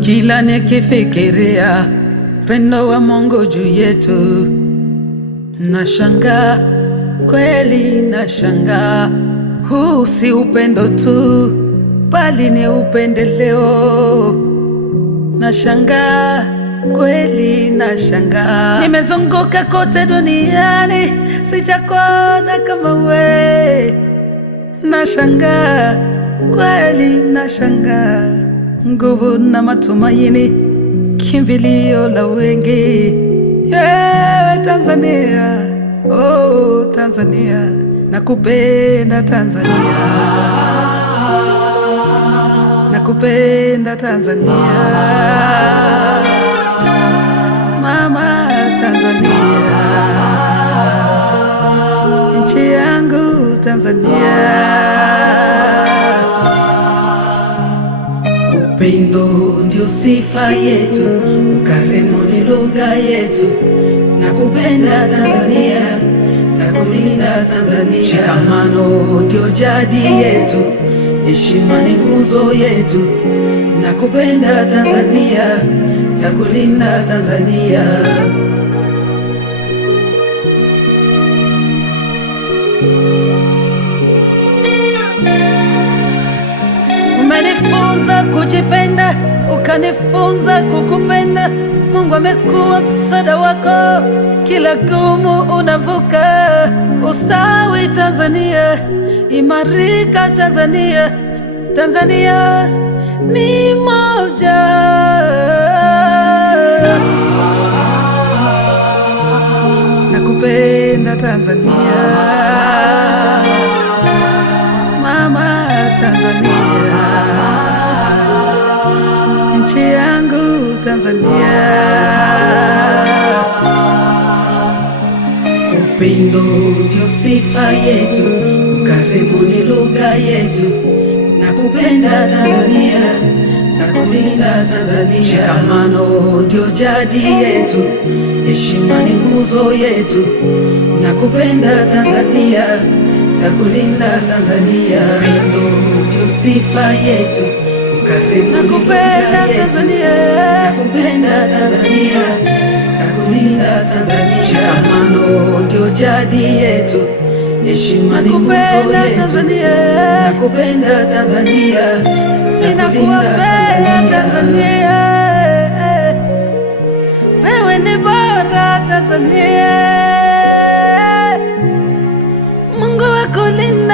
Kila nikifikiria upendo wa Mungu juu yetu, nashangaa, kweli nashangaa. Huu si upendo tu, bali ni upendeleo. Nashangaa, kweli nashangaa. Nimezunguka kote duniani, sijakuona kama we. Nashangaa, kweli nashangaa. Nguvu na matumaini, kimbilio la wengi. Yewe Tanzania, oh Tanzania, nakupenda Tanzania, nakupenda Tanzania, mama Tanzania, nchi yangu Tanzania. Upendo ndio sifa yetu, ukarimu ni lugha yetu. Nakupenda Tanzania, takulinda Tanzania. Shikamano ndio jadi yetu, heshima ni nguzo yetu. Nakupenda Tanzania, takulinda Tanzania. Umenifunza kujipenda, ukanifunza kukupenda. Mungu amekuwa msaada wako, kila gumu unavuka. Ustawi Tanzania, imarika Tanzania. Tanzania ni moja. Nakupenda Tanzania, mama Tanzania, nchi yangu Tanzania. Upendo ndio sifa yetu, ukarimu ni lugha yetu. Nakupenda Tanzania, takulinda Tanzania. Shikamano ndio jadi yetu, heshima ni nguzo yetu. Nakupenda Tanzania, takulinda Tanzania. Upendo ndio sifa yetu, ukarimu ni lugha yetu. Nakupenda Tanzania, takulinda Tanzania. Shikamano ndio jadi yetu, heshima ni nguzo yetu. Nakupenda Tanzania, takulinda Tanzania. Wewe ni bora Tanzania, Mungu akulinde.